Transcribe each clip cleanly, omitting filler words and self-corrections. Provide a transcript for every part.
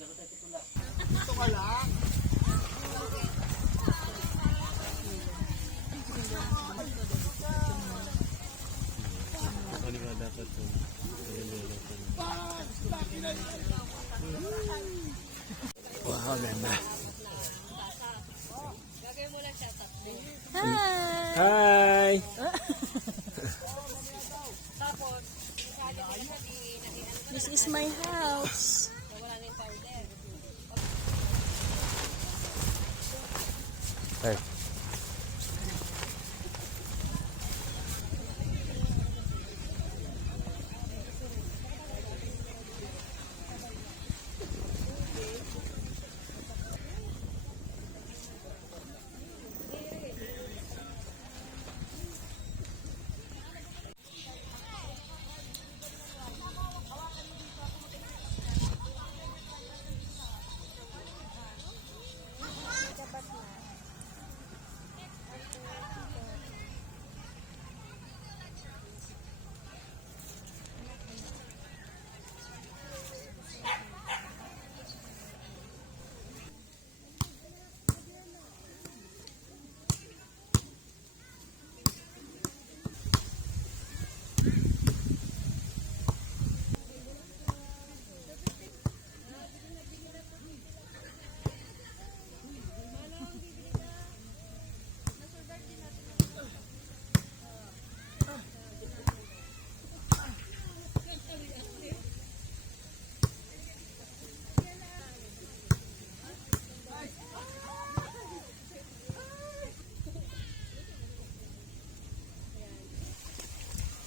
Ito ka lang. Ano nga dapat ito? Wow, ganda. Hi! This is my house. Hey.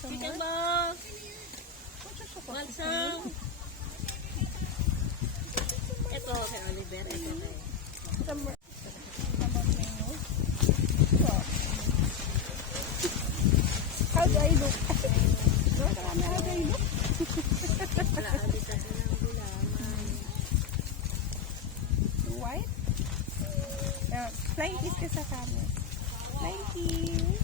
Chicken balls. Malsang. Ito kay Oliver. Ito kay. How do I look? How do I look? White? Flying kiss ka sa camera. Flying kiss.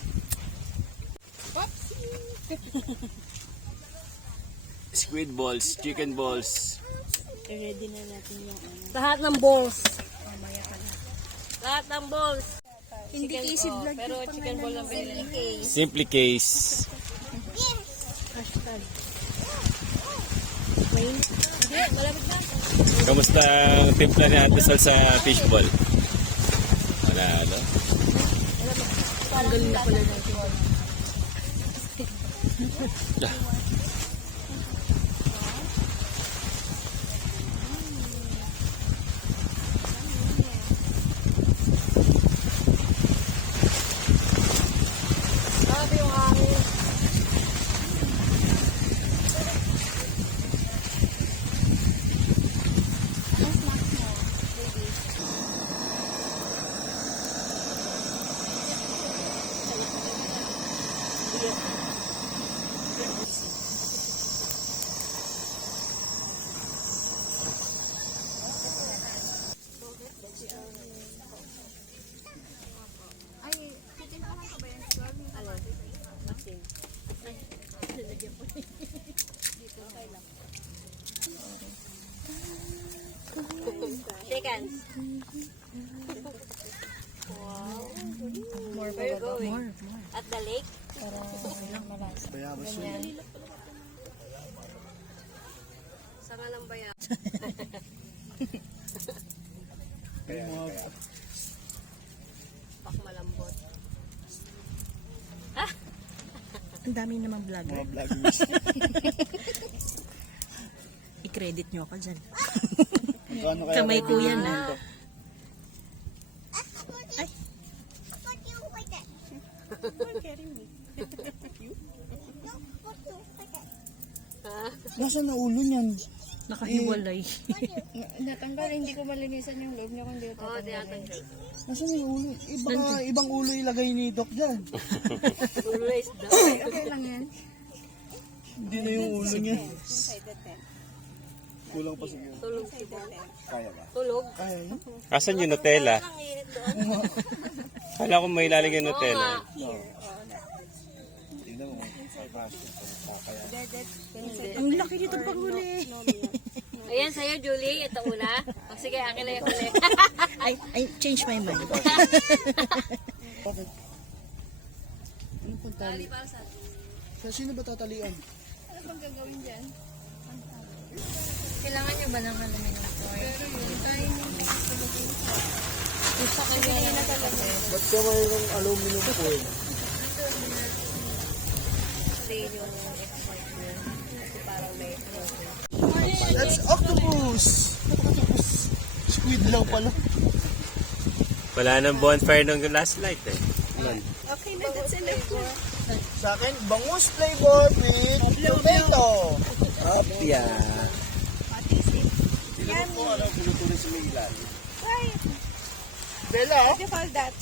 Squid balls, chicken balls. I-ready na natin yung lahat ng balls. Lahat ng balls. Hindi easy vlog. Pero chicken ball lang pinili. Simply case. Hashtag. Wait. Hindi, malamig na. Kamusta ang timpla ni Ate Sol sa fishball? Wala, ano? Ang galing na pala natin. Yeah. Grabe yung hangin. Seconds. Wow. More Where you going? More. At the lake? Para lang malasa. Bayabas Sanga ng bayan. Pak malambot. Ang dami namang vlogger. Mga vloggers. I-credit nyo ako dyan. Magkano kaya Kamay ko yan na. Ay. Nasaan na ulo niyan? Nakahiwalay. Natanggal, hindi ko malinisan yung loob niya kung hindi ko Oo, tatanggalin. tinatanggal. Nasaan na yung ulo? Ibang ulo ilagay ni Doc dyan. Always daw. Okay lang yan. Hindi na yung ulo niya. Kulang pa siguro. Tulog si Bon. Kaya ba? Tulog. Kaya yun? Asan yung Nutella? Ang init doon. Kala ko may ilalagay yung Oo Nutella. nga. Tingnan mo. Kaya. Ang laki nito pag huli. Ayan sa'yo, Julie. Ito una. O sige, akin na yung huli. I change my mind. Ano pang tali? Sa sino ba tatalian? Ano bang gagawin dyan? Kailangan nyo ba ng aluminum foil? Ba't ka mayroong aluminum foil? That's octopus! Squid lang pala. Wala nang bonfire nung last night eh. Okay na, that's enough. Sa akin, bangus flavor with tomato. Apya. Yummy. Why? Bella, What do you call that?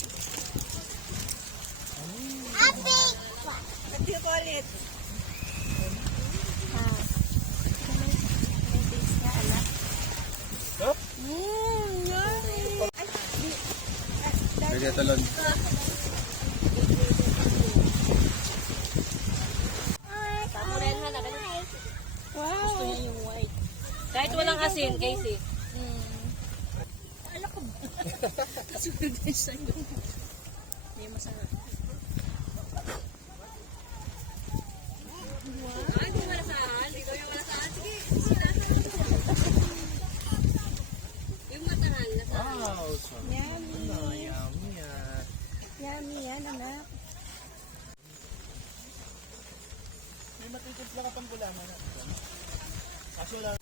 What do you call it? Yummy. Kaya talon. Pamurin mo na. Wow. Yung white. Kahit walang asin, Casey. Kasunod din sa'yo. Hindi masarap. Ay, kung malasahan. Dito yung malasahan. Sige. Yung matahan. Wow, Yummy. yummy yan. Yummy yan, anak. May matitimpla ka pang gulaman. Kaso lang.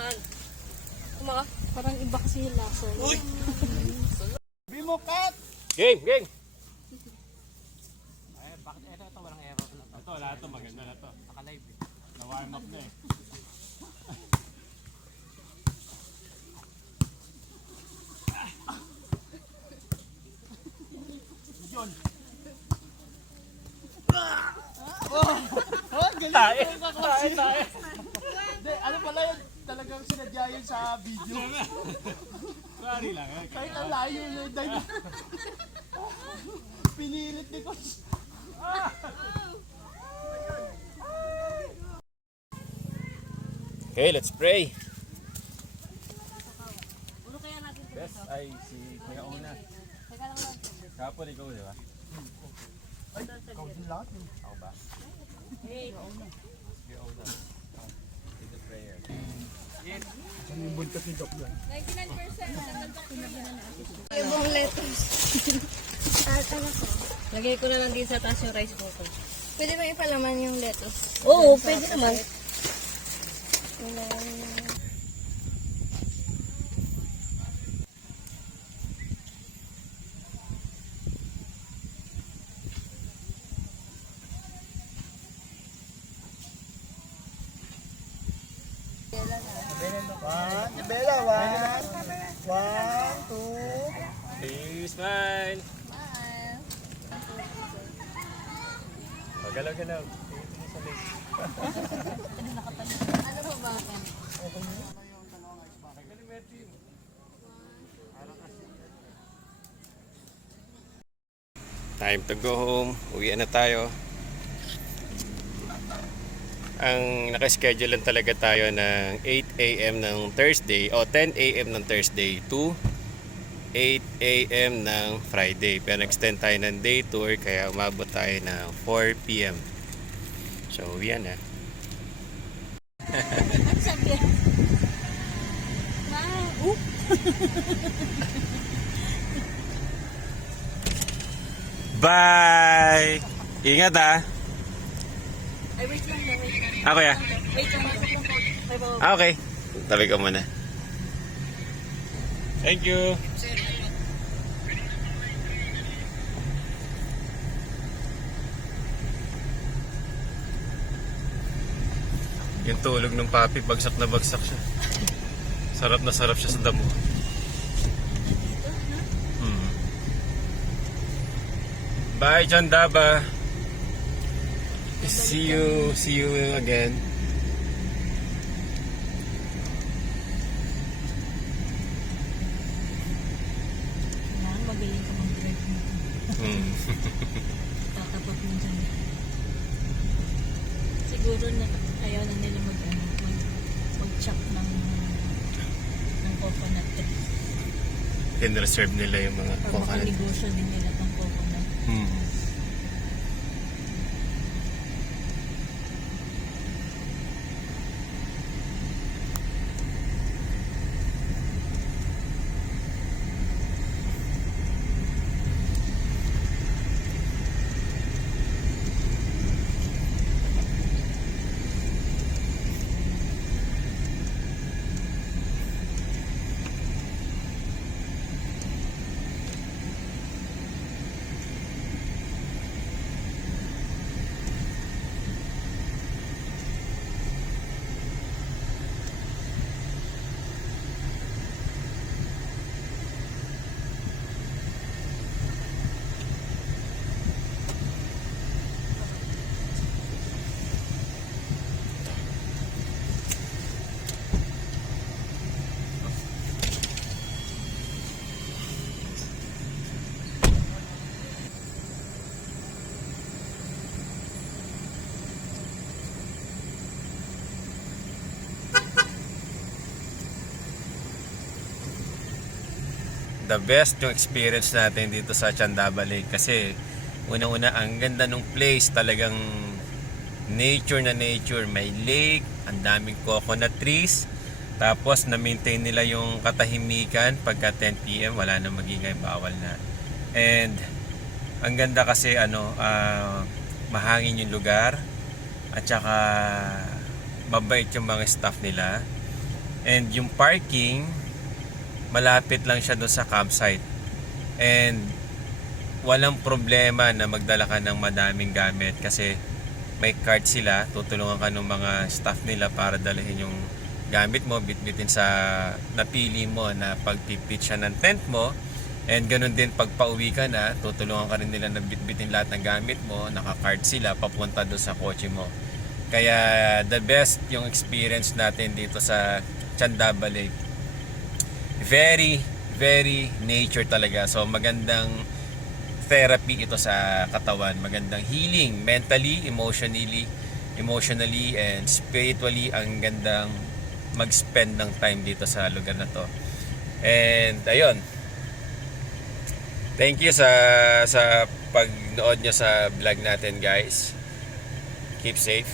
Han. Kumaka. Parang iba kasi yung lasa. Uy! Bimukat! Game, game! Ay, bakit ito walang error na to? Ito, wala ito, maganda na to. Naka-live eh. Na-warm up na eh. Oh, galing! Tae! Tae! Hindi, ano pala yun? Talagang sinadya yun sa video. Sorry lang eh. Kahit ang layo yun. Pinilit ni Coach. Okay, let's pray. Ulo kaya natin ito. Best ay si Kuya Una. Teka lang lang. Kapon ikaw, di ba? Ay, ikaw din lahat yun. Ako ba? Hey. Kuya Una. Say the prayer. Saan yung buntot ni Doc yan? 99%. Ibang lettuce. Lagay ko na lang din sa taas yung rice cooker. Pwede ba ipalaman yung lettuce? Oo, pwede naman. One, Bella, one, two. Please, smile. Magalaw-galaw. Ano ba ba? Time to go home. Uwi na tayo. Ang nakaschedule lang talaga tayo ng 8 a.m. ng Thursday o 10 a.m. ng Thursday to 8 a.m. ng Friday. Pero extend tayo ng day tour kaya umabot tayo ng 4 p.m. So, yan na. Bye! Ingat ah! Ay, wait lang. Ako ya? Wait lang. Ah, okay. Tabi ko muna. Thank you. Yung tulog ng papi, bagsak na bagsak siya. Sarap na sarap siya sa damo. Bye, John Daba. See you again. Magaling ka mag-drive. Tatapot mo dyan. Siguro na ayaw na nila mag-chop ng coconut tree. Pinreserve nila yung mga Para coconut. makanegosyo din nila ng coconut. The best yung experience natin dito sa Chandaba Lake kasi unang-una ang ganda ng place, talagang nature na nature, may lake, ang daming coconut trees, tapos na-maintain nila yung katahimikan pagka 10 PM, wala na magingay, bawal na. And ang ganda kasi mahangin yung lugar at saka mabait yung mga staff nila. And yung parking malapit lang siya doon sa campsite. And walang problema na magdala ka ng madaming gamit kasi may cart sila, tutulungan ka ng mga staff nila para dalhin yung gamit mo, bitbitin sa napili mo na pagpipit siya ng tent mo. And ganun din pag pauwi ka na, tutulungan ka rin nila na bitbitin lahat ng gamit mo, naka-cart sila papunta doon sa kotse mo. Kaya the best yung experience natin dito sa Chandaba Lake. Very, very nature talaga. So magandang therapy ito sa katawan. Magandang healing mentally, emotionally and spiritually. Ang gandang mag-spend ng time dito sa lugar na to. And ayun. Thank you sa pagnood nyo sa vlog natin, guys. Keep safe.